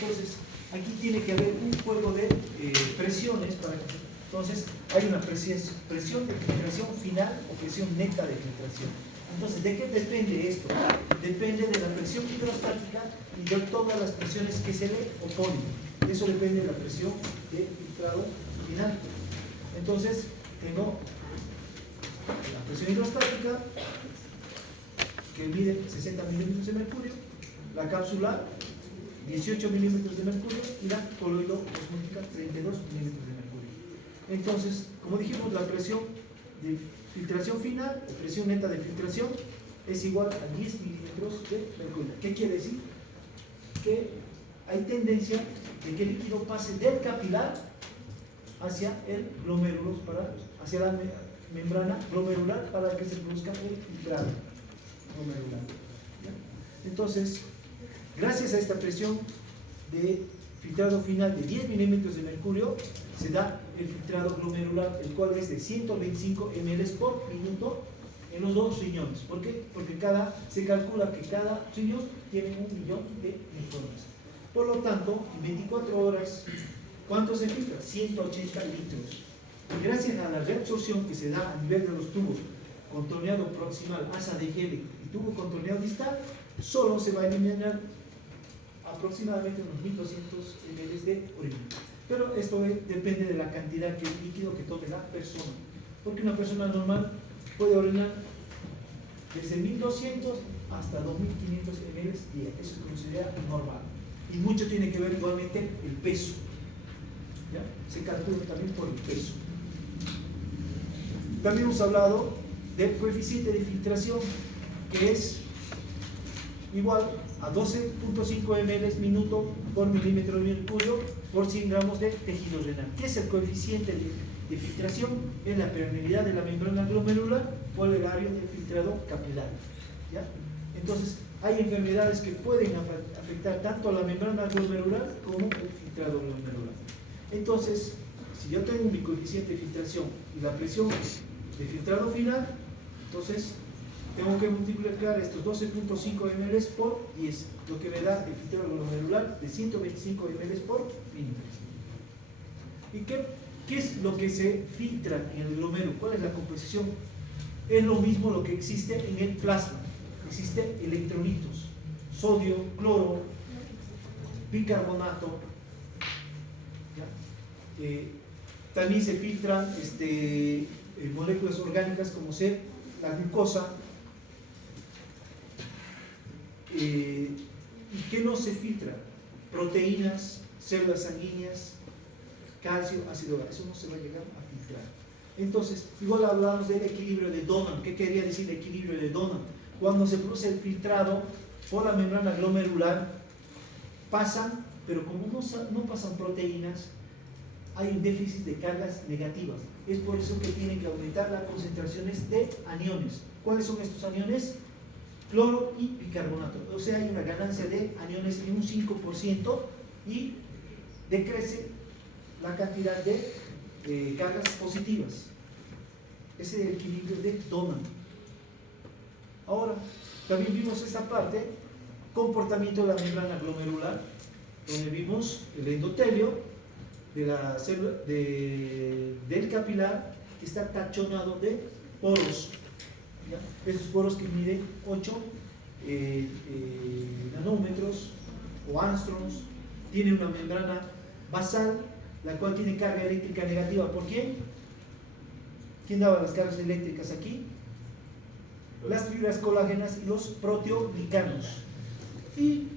Entonces, aquí tiene que haber un juego de presiones para que... Entonces, hay una presión de filtración final o presión neta de filtración. Entonces, ¿de qué depende esto? Depende de la presión hidrostática y de todas las presiones que se le oponen. Eso depende de la presión de filtrado final. Entonces, tengo la presión hidrostática, que mide 60 milímetros de mercurio, la cápsula 18 milímetros de mercurio y la coloidal osmótica 32 milímetros de mercurio. Entonces, como dijimos, la presión de filtración final, la presión neta de filtración, es igual a 10 milímetros de mercurio. ¿Qué quiere decir? Que hay tendencia de que el líquido pase del capilar hacia el glomérulo, hacia la membrana glomerular para que se produzca el filtrado glomerular. ¿Ya? Entonces, gracias a esta presión de filtrado final de 10 milímetros de mercurio, se da el filtrado glomerular, el cual es de 125 ml por minuto en los dos riñones. ¿Por qué? Porque se calcula que cada riñón tiene 1 millón de nefrones. Por lo tanto, en 24 horas, ¿cuánto se filtra? 180 litros. Y gracias a la reabsorción que se da a nivel de los tubos, contorneado proximal, asa de Helle y tubo contorneado distal, solo se va a eliminar aproximadamente unos 1200 ml de orina. Pero esto depende de la cantidad de líquido que tome la persona. Porque una persona normal puede orinar desde 1200 hasta 2500 ml día. Eso se considera normal. Y mucho tiene que ver igualmente el peso. ¿Ya? Se calcula también por el peso. También hemos hablado del coeficiente de filtración, que es igual a 12.5 ml minuto por milímetro de mercurio por 100 gramos de tejido renal. ¿Qué es el coeficiente de filtración? Es la permeabilidad de la membrana glomerular por el área de filtrado capilar. ¿Ya? Entonces, hay enfermedades que pueden afectar tanto a la membrana glomerular como el filtrado glomerular. Entonces, si yo tengo mi coeficiente de filtración y la presión de filtrado final, entonces tengo que multiplicar estos 12.5 ml por 10, lo que me da el filtrado glomerular de 125 ml por minuto. ¿Y qué es lo que se filtra en el glomérulo? ¿Cuál es la composición? Es lo mismo lo que existe en el plasma. Existen electrolitos, sodio, cloro, bicarbonato. También se filtran moléculas orgánicas como la glucosa. ¿Y qué no se filtra? Proteínas, células sanguíneas, calcio, ácido graso. Eso no se va a llegar a filtrar. Entonces, igual hablamos del equilibrio de Donan. ¿Qué quería decir el equilibrio de Donan? Cuando se produce el filtrado por la membrana glomerular, pasan, pero como no pasan proteínas, hay un déficit de cargas negativas. Es por eso que tienen que aumentar las concentraciones de aniones. ¿Cuáles son estos aniones? Cloro y bicarbonato. O sea, hay una ganancia de aniones en un 5% y decrece la cantidad de cargas positivas. Ese es el equilibrio de Donan. Ahora, también vimos esta parte, comportamiento de la membrana glomerular, donde vimos el endotelio de la célula del capilar, que está tachonado de poros. ¿Ya? Estos poros que miden 8 nanómetros o angstroms, tiene una membrana basal, la cual tiene carga eléctrica negativa. ¿Por quién? ¿Quién daba las cargas eléctricas aquí? Las fibras colágenas y los proteoglicanos. Y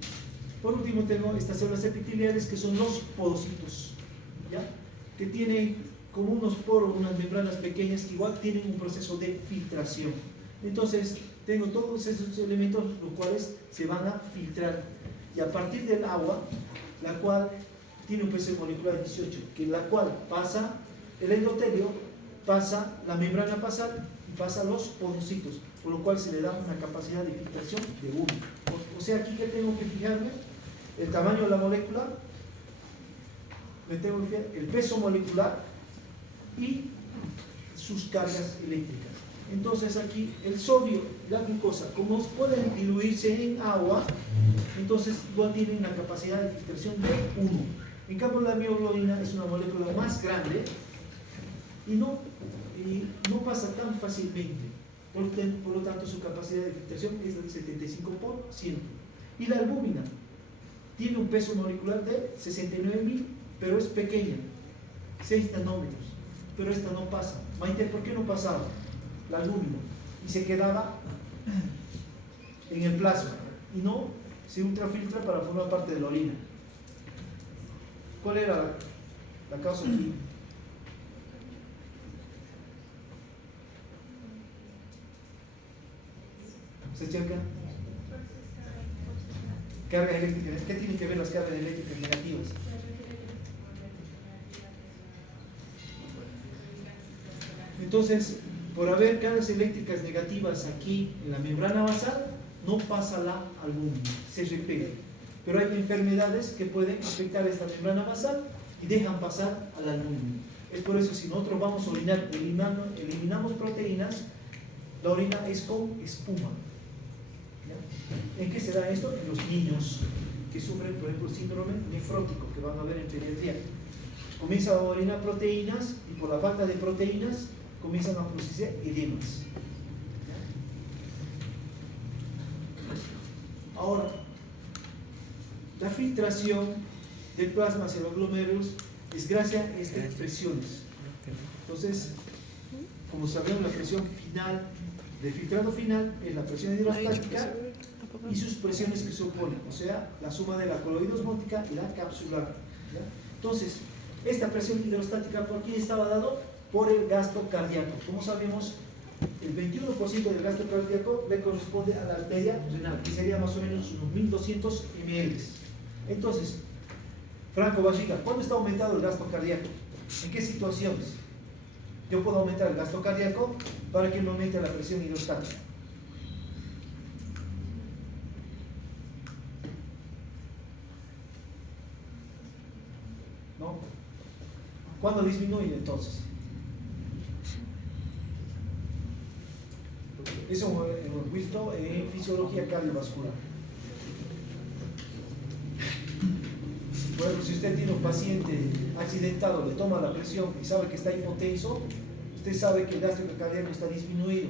por último tengo estas células epiteliales, que son los podocitos, ¿ya? Que tienen como unos poros, unas membranas pequeñas que igual tienen un proceso de filtración. Entonces tengo todos esos elementos los cuales se van a filtrar, y a partir del agua, la cual tiene un peso molecular 18, que la cual pasa el endotelio, pasa la membrana basal y pasa los podocitos, por lo cual se le da una capacidad de filtración de 1. O sea, aquí que tengo que fijarme el tamaño de la molécula, me tengo que fijar el peso molecular y sus cargas eléctricas. Entonces aquí el sodio, la glucosa, como pueden diluirse en agua, entonces igual tienen una capacidad de filtración de 1. En cambio la mioglobina es una molécula más grande y no pasa tan fácilmente. Por lo tanto, su capacidad de filtración es del 75%. Y la albúmina tiene un peso molecular de 69.000, pero es pequeña, 6 nanómetros. Pero esta no pasa. Maite, ¿por qué no pasaba la albúmina? Y se quedaba en el plasma y no se ultrafiltra para formar parte de la orina. ¿Cuál era la causa aquí? ¿Se checa? Carga eléctrica. ¿Qué tienen que ver las cargas eléctricas negativas? Entonces, por haber cargas eléctricas negativas aquí en la membrana basal, no pasa la albúmina, se repele. Pero hay enfermedades que pueden afectar esta membrana basal y dejan pasar a la albúmina. Es por eso, si nosotros vamos a orinar, eliminamos proteínas, la orina es con espuma. ¿Ya? ¿En qué se da esto? En los niños que sufren, por ejemplo, el síndrome nefrótico, que van a ver en pediatría. Comienzan a orinar proteínas y por la falta de proteínas comienzan a producirse edemas. Ahora, la filtración del plasma hacia los glomérulos es gracias a estas presiones. Entonces, como sabemos, la presión final del filtrado final es la presión hidrostática y sus presiones que se oponen, o sea, la suma de la coloidosmótica y la capsular. ¿Ya? Entonces, esta presión hidrostática, ¿por quién estaba dado? Por el gasto cardíaco. Como sabemos, el 21% del gasto cardíaco le corresponde a la arteria renal, que sería más o menos unos 1200 ml. Entonces, Franco Barriga, ¿cuándo está aumentado el gasto cardíaco? ¿En qué situaciones? Yo puedo aumentar el gasto cardíaco para que no aumente la presión hidrostática. ¿No? ¿Cuándo disminuye entonces? Eso hemos visto en fisiología cardiovascular. Por ejemplo, si usted tiene un paciente accidentado, le toma la presión y sabe que está hipotenso, usted sabe que el gasto cardíaco está disminuido.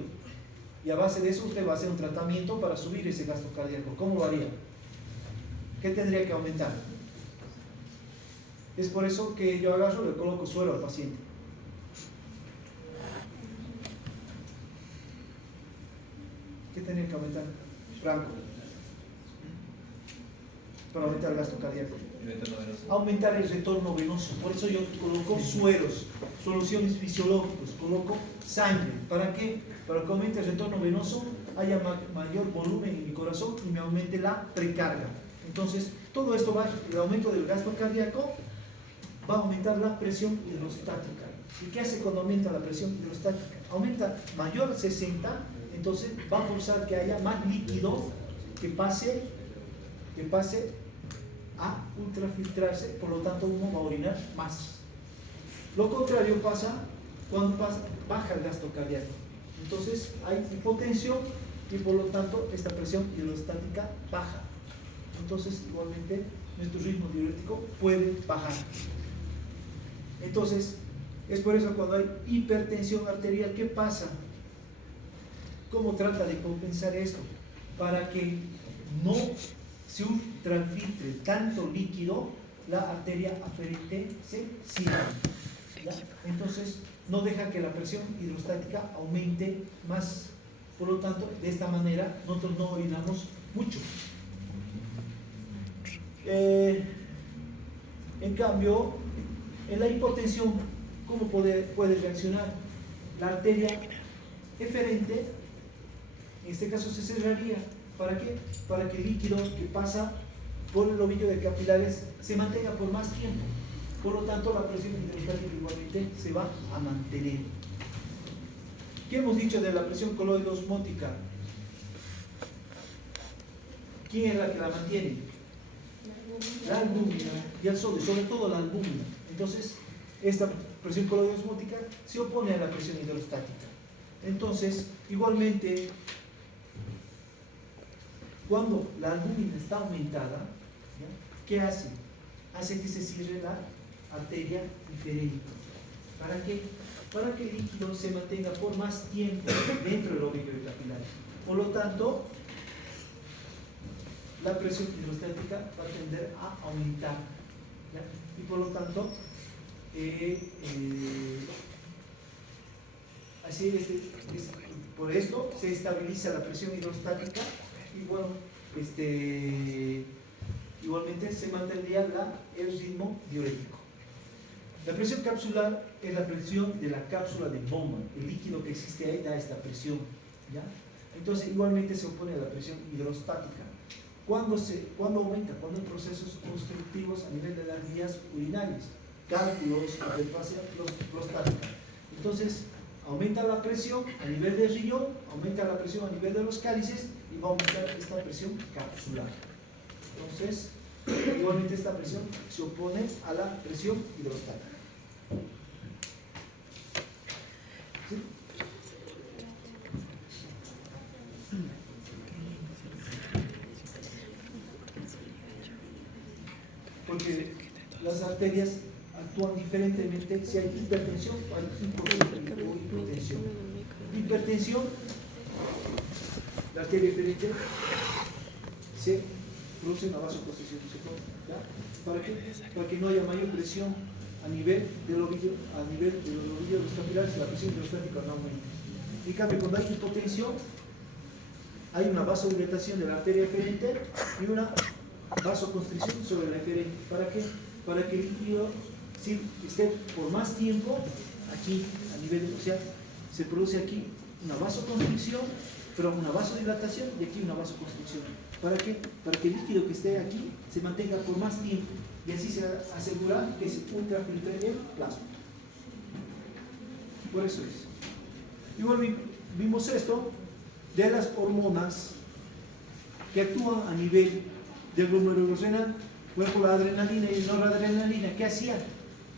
Y a base de eso usted va a hacer un tratamiento para subir ese gasto cardíaco. ¿Cómo lo haría? ¿Qué tendría que aumentar? Es por eso que yo agarro y le coloco suero al paciente. ¿Qué tendría que aumentar? Franco. Para aumentar el gasto cardíaco. Aumentar el retorno venoso. Por eso yo coloco sueros, soluciones fisiológicas, coloco sangre. ¿Para qué? Para que aumente el retorno venoso, haya mayor volumen en mi corazón y me aumente la precarga. Entonces, todo esto va, el aumento del gasto cardíaco va a aumentar la presión hidrostática. ¿Y qué hace cuando aumenta la presión hidrostática? Aumenta mayor a 60, entonces va a forzar que haya más líquido que pase a ultrafiltrarse, por lo tanto uno va a orinar más. Lo contrario pasa cuando baja el gasto cardíaco. Entonces hay hipotensión y por lo tanto esta presión hidrostática baja. Entonces igualmente nuestro ritmo diurético puede bajar. Entonces es por eso cuando hay hipertensión arterial, ¿qué pasa? ¿Cómo trata de compensar esto? Para que no se ultrafiltre tanto líquido, la arteria aferente se cierra. Entonces no deja que la presión hidrostática aumente más. Por lo tanto, de esta manera nosotros no orinamos mucho. En cambio, en la hipotensión, ¿cómo puede reaccionar? La arteria eferente, en este caso se cerraría. ¿Para qué? Para que el líquido que pasa por el ovillo de capilares se mantenga por más tiempo. Por lo tanto, la presión hidrostática igualmente se va a mantener. ¿Qué hemos dicho de la presión coloidosmótica? ¿Quién es la que la mantiene? La albúmina y el sodio, sobre todo la albúmina. Entonces, esta presión coloidosmótica se opone a la presión hidrostática. Entonces, igualmente, cuando la albúmina está aumentada, ¿ya? ¿Qué hace? Hace que se cierre la arteria diferente. ¿Para qué? Para que el líquido se mantenga por más tiempo dentro del ovillo capilar. Por lo tanto, la presión hidrostática va a tender a aumentar, ¿ya? Y por lo tanto, por esto se estabiliza la presión hidrostática y bueno, igualmente se mantendría el ritmo diurético. La presión capsular es la presión de la cápsula de Bowman. El líquido que existe ahí da esta presión, ¿ya? Entonces igualmente se opone a la presión hidrostática. ¿Cuándo aumenta? Cuando hay procesos obstructivos a nivel de las vías urinarias, cálculos, hiperplasia prostática. Entonces aumenta la presión a nivel del riñón, aumenta la presión a nivel de los cálices y va a aumentar esta presión capsular. Entonces, igualmente esta presión se opone a la presión hidrostática. ¿Sí? Porque las arterias actúan diferentemente si hay hipertensión o hay hipotensión. Hipertensión, la arteria eferente se produce una vasoconstricción, ¿Para qué? Para que no haya mayor presión a nivel del ovillo, de los capilares, la presión hidrostática no aumenta. En cambio, cuando hay hipotensión, hay una vasodilatación de la arteria eferente y una vasoconstricción sobre la eferente. ¿Para qué? Para que el líquido esté por más tiempo aquí, a nivel, o sea, se produce aquí una vasoconstricción, pero una vasodilatación y aquí una vasoconstricción. ¿Para qué? Para que el líquido que esté aquí se mantenga por más tiempo y así se asegura que se ultrafiltre el plasma. Por eso es. Igual vimos esto de las hormonas que actúan a nivel del glomérulo renal. Por ejemplo, la adrenalina y la noradrenalina, ¿qué hacían?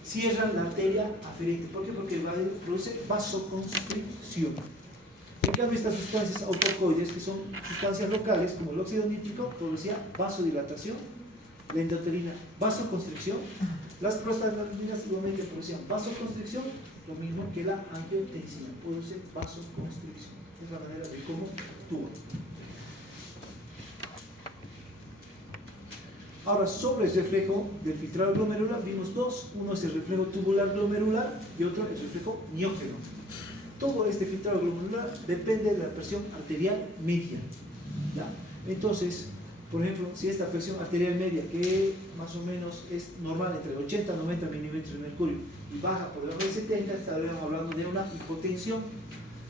Cierran la arteria aferente. ¿Por qué? Porque produce vasoconstricción. En cambio, estas sustancias autocoides, que son sustancias locales, como el óxido nítrico, producía vasodilatación, la endotelina, vasoconstricción, las prostaglandinas igualmente producían vasoconstricción, lo mismo que la angiotensina, produce vasoconstricción. Es la manera de cómo actúa. Ahora, sobre el reflejo del filtrado glomerular, vimos dos. Uno es el reflejo tubular glomerular y otro el reflejo miógeno. Todo este filtrado glomerular depende de la presión arterial media, ¿ya? Entonces, por ejemplo, si esta presión arterial media, que más o menos es normal entre 80 y 90 milímetros de mercurio, y baja por debajo de 70, estaríamos hablando de una hipotensión.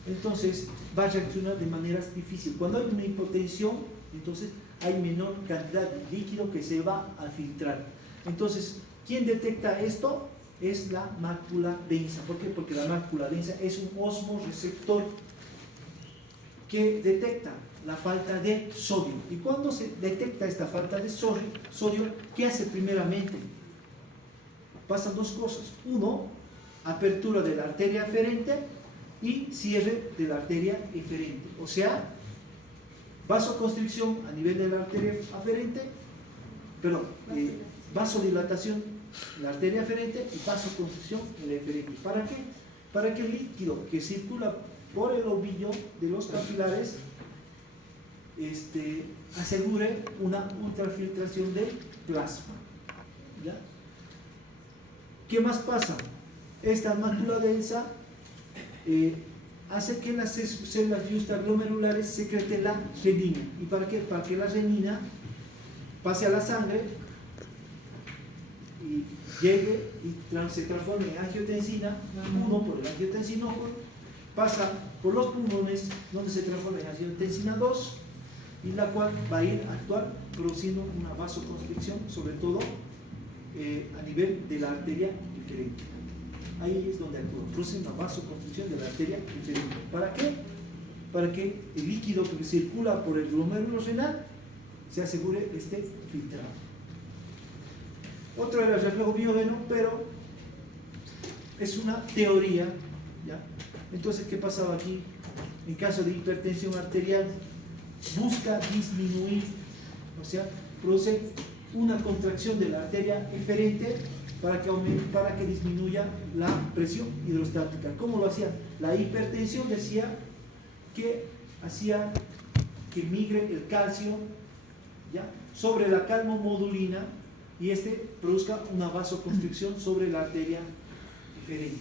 Entonces, va a reaccionar de maneras difíciles. Cuando hay una hipotensión, entonces hay menor cantidad de líquido que se va a filtrar. Entonces, ¿quién detecta esto? Es la mácula densa. ¿Por qué? Porque la mácula densa es un osmoreceptor que detecta la falta de sodio. Y cuando se detecta esta falta de sodio, ¿qué hace primeramente? Pasan dos cosas. Uno, apertura de la arteria aferente y cierre de la arteria eferente. O sea, vasoconstricción a nivel de la arteria aferente, vasodilatación en la arteria aferente y vasoconstricción en la eferente. ¿Para qué? Para que el líquido que circula por el ovillo de los capilares asegure una ultrafiltración del plasma. ¿Ya? ¿Qué más pasa? Esta mácula densa hace que en las células justaglomerulares secrete la renina. ¿Y para qué? Para que la renina pase a la sangre y llegue y se transforme en angiotensina 1 por el angiotensinógeno, pasa por los pulmones donde se transforma en angiotensina 2 y la cual va a ir a actuar produciendo una vasoconstricción, sobre todo a nivel de la arteria eferente. Ahí es donde actúa, produce una vasoconstricción de la arteria eferente. ¿Para qué? Para que el líquido que circula por el glomérulo renal se asegure esté filtrado. Otro era el reflejo miógeno, pero es una teoría, ¿ya? Entonces, ¿qué pasaba aquí? En caso de hipertensión arterial, busca disminuir, o sea, produce una contracción de la arteria eferente para que disminuya la presión hidrostática. ¿Cómo lo hacía? La hipertensión decía que hacía que migre el calcio, ¿ya?, sobre la calmomodulina y produzca una vasoconstricción sobre la arteria eferente.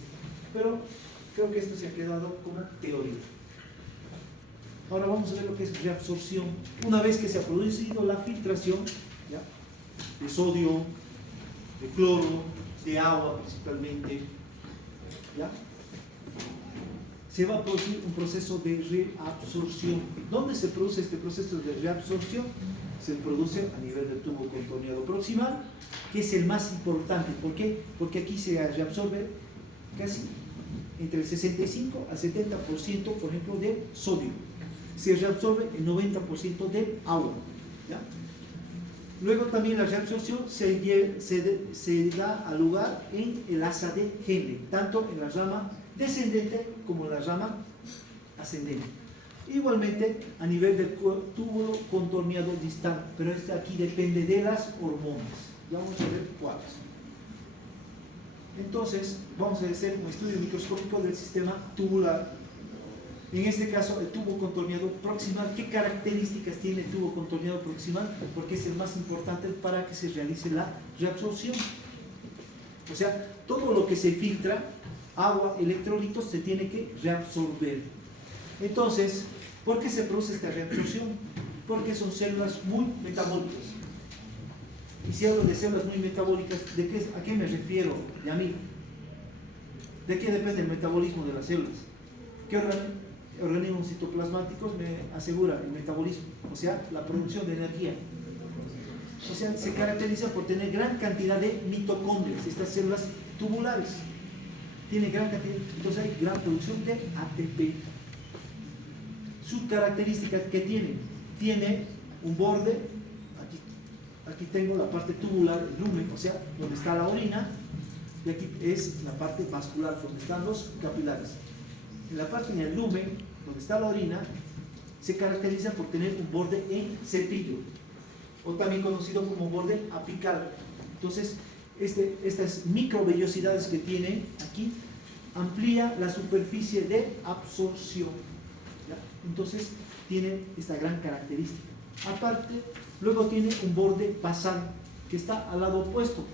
Pero creo que esto se ha quedado como teoría. Ahora vamos a ver lo que es reabsorción. Una vez que se ha producido la filtración, ¿ya?, de sodio, de cloro, de agua principalmente, ¿ya?, se va a producir un proceso de reabsorción. ¿Dónde se produce este proceso de reabsorción? Se produce a nivel del tubo contorneado proximal, que es el más importante. ¿Por qué? Porque aquí se reabsorbe casi entre el 65 al 70%, por ejemplo, de sodio. Se reabsorbe el 90% de agua, ¿ya? Luego también la reabsorción se da a lugar en el asa de Henle, tanto en la rama descendente como en la rama ascendente. Igualmente a nivel del túbulo contorneado distal, pero aquí depende de las hormonas. Vamos a ver cuáles. Entonces vamos a hacer un estudio microscópico del sistema tubular. En este caso, el tubo contorneado proximal. ¿Qué características tiene el tubo contorneado proximal? Porque es el más importante para que se realice la reabsorción. O sea, todo lo que se filtra, agua, electrolitos, se tiene que reabsorber. Entonces, ¿por qué se produce esta reabsorción? Porque son células muy metabólicas. Y si hablo de células muy metabólicas, ¿a qué me refiero, Yamil? ¿De qué depende el metabolismo de las células? ¿Qué organismos citoplasmáticos me asegura el metabolismo? O sea, la producción de energía. O sea, se caracteriza por tener gran cantidad de mitocondrias, estas células tubulares. Tiene gran cantidad, entonces hay gran producción de ATP. Sus características que tiene un borde, aquí tengo la parte tubular, el lumen, o sea, donde está la orina, y aquí es la parte vascular, donde están los capilares. En la parte en el lumen, donde está la orina, se caracteriza por tener un borde en cepillo, o también conocido como borde apical. Entonces, estas microvellosidades que tiene aquí amplía la superficie de absorción, ¿ya? Entonces tiene esta gran característica. Aparte, luego tiene un borde basal que está al lado opuesto,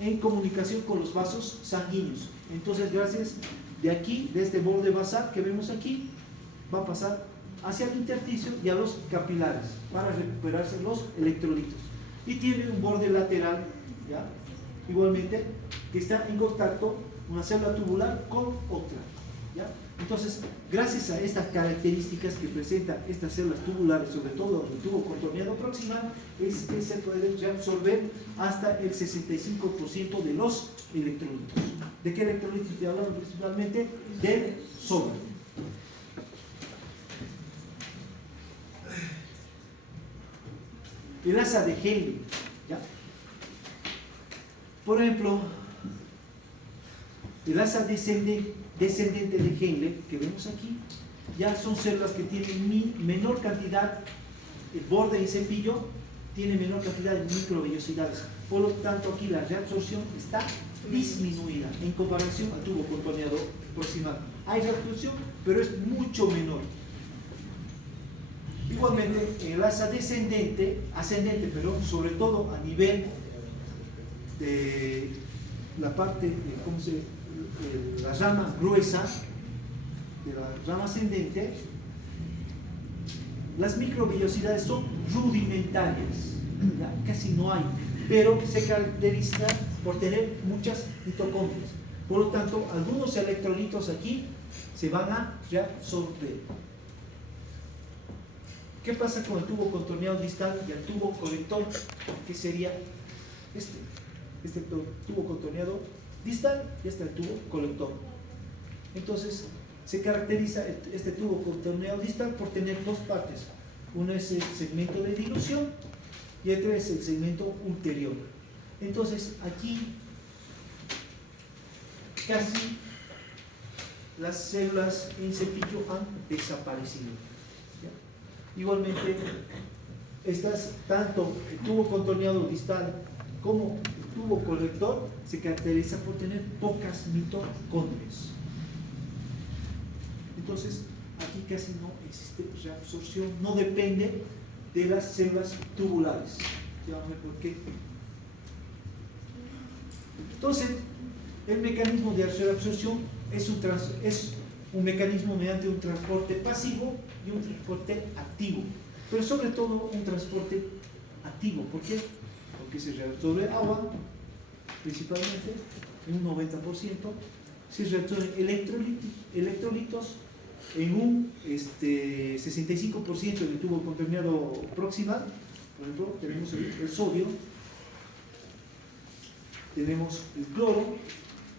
en comunicación con los vasos sanguíneos. Entonces, gracias de aquí, de este borde basal que vemos aquí, va a pasar hacia el intersticio y a los capilares para recuperarse los electrolitos. Y tiene un borde lateral, ¿ya?, igualmente, que está en contacto una célula tubular con otra, ¿ya? Entonces, gracias a estas características que presentan estas células tubulares, sobre todo el tubo contorneado proximal, es que se puede reabsorber hasta el 65% de los electrolitos. ¿De qué electrolitos estoy hablando? Principalmente del sodio. El asa de Henle, ¿ya? Por ejemplo, el asa descendente de Henle, que vemos aquí, ya son células que tienen menor cantidad, el borde y cepillo tiene menor cantidad de microvellosidades. Por lo tanto, aquí la reabsorción está disminuida en comparación al tubo contorneado proximal. Hay reabsorción, pero es mucho menor. Igualmente, en el asa ascendente, pero sobre todo a nivel de la parte, la rama gruesa de la rama ascendente, las microvellosidades son rudimentarias, ¿ya? Casi no hay, pero se caracteriza por tener muchas mitocondrias. Por lo tanto, algunos electrolitos aquí se van a reabsorber. ¿Qué pasa con el tubo contorneado distal y el tubo colector? Que sería este tubo contorneado distal y este el tubo colector. Entonces, se caracteriza este tubo contorneado distal por tener dos partes. Uno es el segmento de dilución y otro es el segmento ulterior. Entonces, aquí casi las células en cepillo han desaparecido. ¿Ya? Igualmente, tanto el tubo contorneado distal como el tubo colector se caracteriza por tener pocas mitocondrias. Entonces, aquí casi no existe reabsorción, no depende de las células tubulares. Ya vamos a ver por qué. Entonces, el mecanismo de reabsorción es un mecanismo mediante un transporte pasivo y un transporte activo, pero sobre todo un transporte activo. ¿Por qué? Porque se reabsorbe agua, principalmente, en un 90%, se reabsorben electrolitos en un 65% del tubo contorneado proximal. Por ejemplo, tenemos el sodio, tenemos el cloro,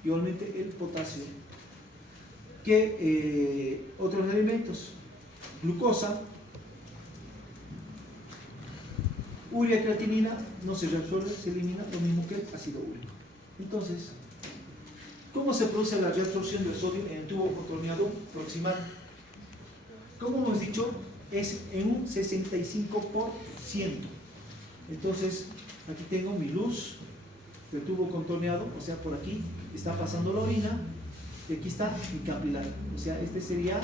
igualmente el potasio, que otros elementos, glucosa, urea, creatinina, no se reabsorbe, se elimina, lo mismo que el ácido úrico. Entonces, ¿cómo se produce la reabsorción del sodio en el tubo contorneado proximal? Como hemos dicho, es en un 65%. Entonces, aquí tengo mi luz del tubo contorneado, o sea, por aquí está pasando la orina, y aquí está mi capilar. O sea, este sería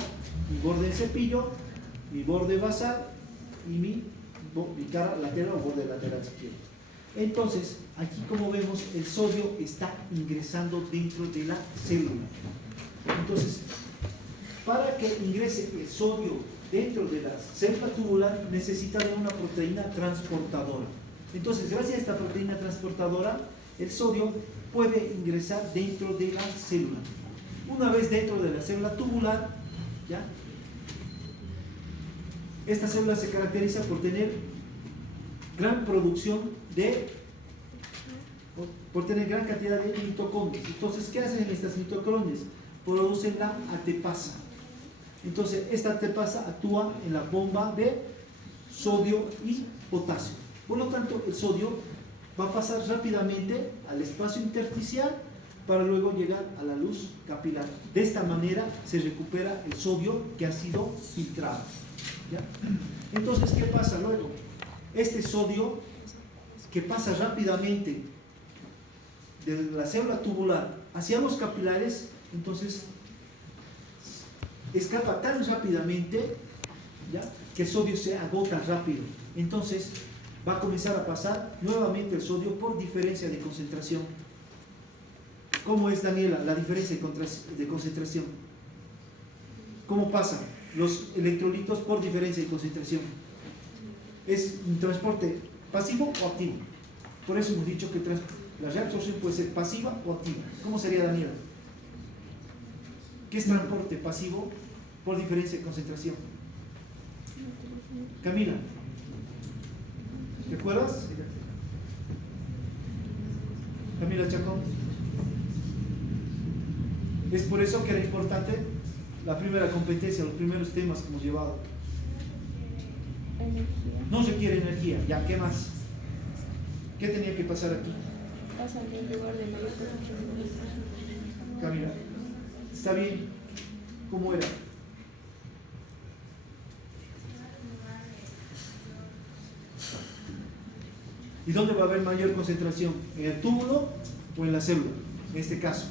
mi borde de cepillo, mi borde basal y mi cara lateral o borde lateral, si quiero. Entonces, aquí como vemos, el sodio está ingresando dentro de la célula. Entonces, para que ingrese el sodio dentro de la célula tubular, necesita de una proteína transportadora. Entonces, gracias a esta proteína transportadora, el sodio puede ingresar dentro de la célula. Una vez dentro de la célula tubular, ¿ya? Esta célula se caracteriza por tener gran producción por tener gran cantidad de mitocondrias. Entonces, ¿qué hacen estas mitocondrias? Producen la ATPasa. Entonces, esta ATPasa actúa en la bomba de sodio y potasio. Por lo tanto, el sodio va a pasar rápidamente al espacio intersticial para luego llegar a la luz capilar. De esta manera se recupera el sodio que ha sido filtrado. ¿Ya? Entonces, ¿qué pasa luego? Este sodio que pasa rápidamente de la célula tubular hacia los capilares, entonces escapa tan rápidamente, ¿ya?, que el sodio se agota rápido. Entonces va a comenzar a pasar nuevamente el sodio por diferencia de concentración. ¿Cómo es, Daniela, la diferencia de concentración? ¿Cómo pasa los electrolitos por diferencia de concentración? ¿Es un transporte pasivo o activo? Por eso hemos dicho que la reabsorción puede ser pasiva o activa. ¿Cómo sería, Daniela? ¿Qué es transporte pasivo por diferencia de concentración? Camila, ¿te acuerdas? Camila Chacón. Es por eso que era importante la primera competencia, los primeros temas que hemos llevado. Energía. No requiere energía. Ya, ¿qué más? ¿Qué tenía que pasar aquí? Pasa en lugar de mayor concentración. Camila, ¿está bien? ¿Cómo era? ¿Y dónde va a haber mayor concentración? ¿En el túbulo o en la célula? En este caso,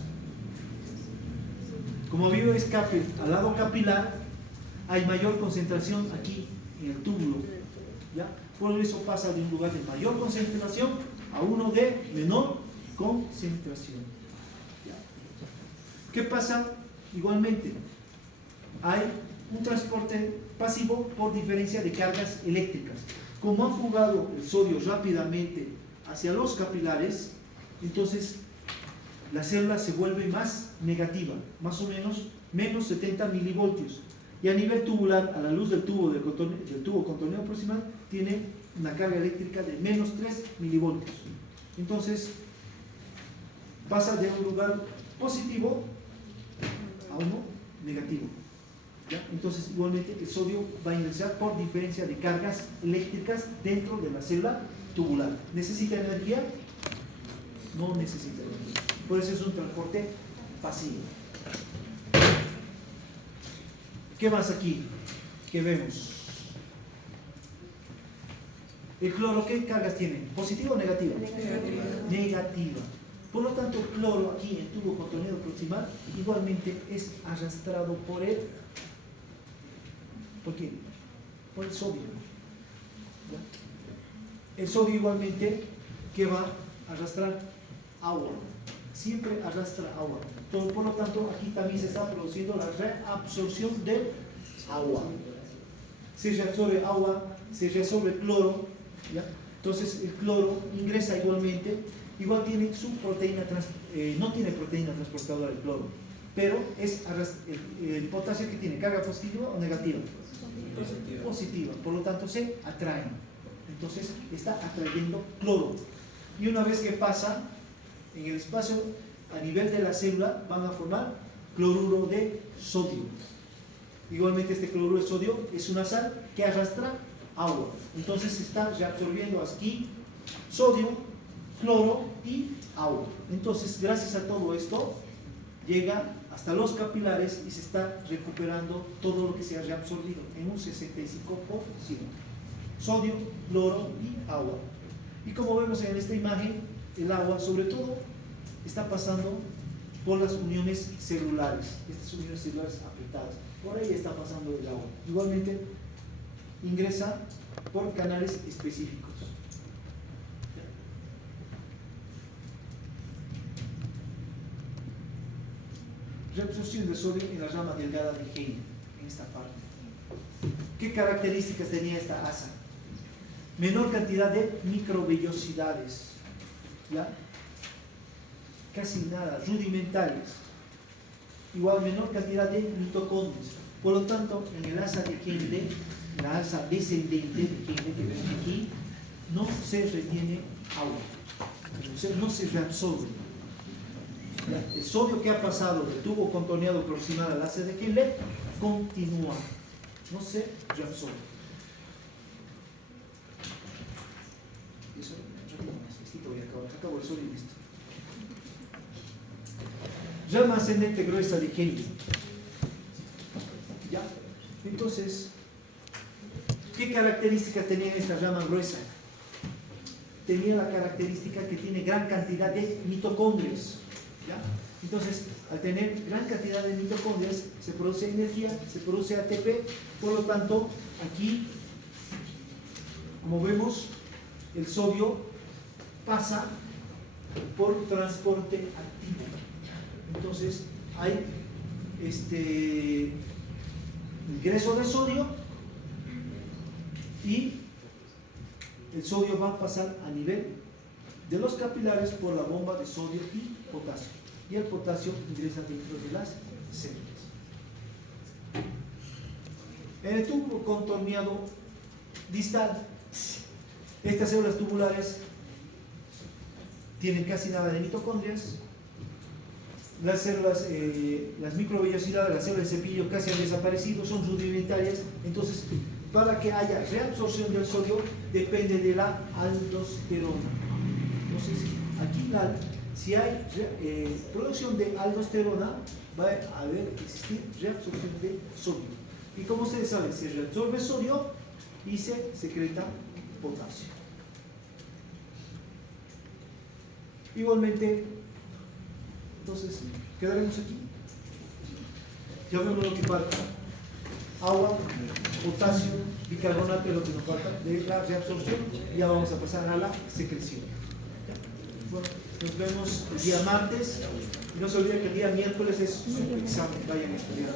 como había escape al lado capilar, hay mayor concentración aquí en el túbulo, ¿ya? Por eso pasa de un lugar de mayor concentración a uno de menor concentración, ¿ya? ¿Qué pasa? Igualmente, hay un transporte pasivo por diferencia de cargas eléctricas. Como ha fugado el sodio rápidamente hacia los capilares, entonces la célula se vuelve más negativa, más o menos menos 70 milivoltios. Y a nivel tubular, a la luz del tubo contorneado proximal, tiene una carga eléctrica de menos 3 milivoltios. Entonces, pasa de un lugar positivo a uno negativo. ¿Ya? Entonces, igualmente, el sodio va a ingresar por diferencia de cargas eléctricas dentro de la célula tubular. ¿Necesita energía? No necesita energía. Por eso es un transporte pasivo. ¿Qué más aquí? ¿Qué vemos? ¿El cloro qué cargas tiene? ¿Positiva o negativa? Negativa. Negativa. Por lo tanto, el cloro aquí en tubo contenido proximal igualmente es arrastrado por el... ¿Por qué? Por el sodio. ¿Ya? El sodio igualmente que va a arrastrar agua. Siempre arrastra agua. Por lo tanto, aquí también se está produciendo la reabsorción del agua. Se reabsorbe agua, se reabsorbe cloro. ¿Ya? Entonces el cloro ingresa igualmente, igual tiene su proteína, no tiene proteína transportadora el cloro, pero es el potasio que tiene carga positiva o negativa. Positiva, por lo tanto se atraen. Entonces está atrayendo cloro. Y una vez que pasa en el espacio a nivel de la célula, van a formar cloruro de sodio. Igualmente este cloruro de sodio es una sal que arrastra agua. Entonces se está reabsorbiendo aquí sodio, cloro y agua. Entonces, gracias a todo esto, llega hasta los capilares y se está recuperando todo lo que se ha reabsorbido en un 65%. Sodio, cloro y agua. Y como vemos en esta imagen, el agua sobre todo está pasando por las uniones celulares, estas uniones celulares apretadas. Por ahí está pasando el agua. Igualmente, ingresa por canales específicos. Reabsorción de sodio en la rama delgada de Henle, en esta parte. ¿Qué características tenía esta asa? Menor cantidad de microvellosidades, ¿ya? Casi nada, rudimentarias. Igual menor cantidad de mitocondrias. Por lo tanto, en el asa de Henle, la asa descendente de Henle que ven aquí, no se retiene agua, no se reabsorbe. El sodio que ha pasado del tubo contorneado proximal al asa de Henle continúa, no se reabsorbe. Eso, voy a acabar, acabo el sodio y listo. Rama ascendente gruesa de Henle. ¿Ya? Entonces, ¿qué características tenía esta rama gruesa? Tenía la característica que tiene gran cantidad de mitocondrias. ¿Ya? Entonces, al tener gran cantidad de mitocondrias, se produce energía, se produce ATP, por lo tanto, aquí, como vemos, el sodio pasa por transporte activo. Entonces, hay ingreso de sodio y el sodio va a pasar a nivel de los capilares por la bomba de sodio y potasio. Y el potasio ingresa dentro de las células. En el tubo contorneado distal, estas células tubulares tienen casi nada de mitocondrias. Las células, las microvellosidades de las células de cepillo casi han desaparecido, son rudimentarias. Entonces, para que haya reabsorción del sodio, depende de la aldosterona. Entonces, aquí si hay producción de aldosterona, va a existir reabsorción de sodio. Y como ustedes saben, se reabsorbe sodio y se secreta potasio. Igualmente, entonces, quedaremos aquí. Ya vemos lo que falta. Agua, potasio, bicarbonato es lo que nos falta de la reabsorción. Ya vamos a pasar a la secreción. Bueno, nos vemos el día martes. Y no se olviden que el día miércoles es su examen. Vayan a estudiar.